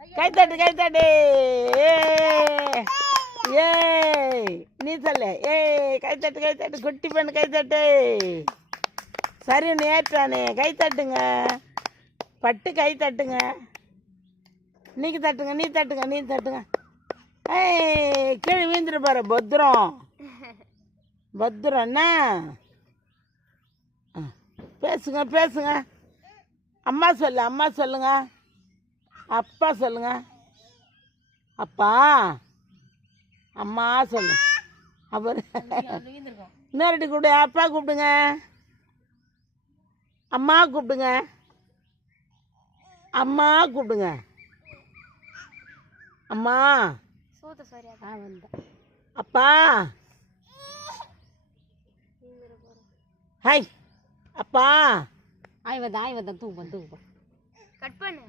கைத்தட்டு கைத்தட்டு. ஏ நீ சொல்லு. கைத்தட்டு கைத்தட்டு. குட்டி பெண்ணு கைத்தட்டு. சரி ஏற்றானே கைத்தட்டுங்க. பட்டு கைத்தட்டுங்க. நீக்கு தட்டுங்க. நீ தட்டுங்க. நீ தட்டுங்க. கீழே வீந்துட்டு பாரு. பத்திரம் பத்திரம்ண்ணா. பேசுங்க பேசுங்க. அம்மா சொல்லு. அம்மா சொல்லுங்க. அப்பா சொல்லுங்க. அப்பா அம்மா சொல்லு. அப்புறம் இன்னொருட்டி கூப்பிடு. அப்பா கூப்பிடுங்க. அம்மா கூப்பிடுங்க. அம்மா கூப்பிடுங்க. அம்மா அப்பா. ஹாய் அப்பா. ஆய் வந்தா தூக்கு கட் பண்ணு.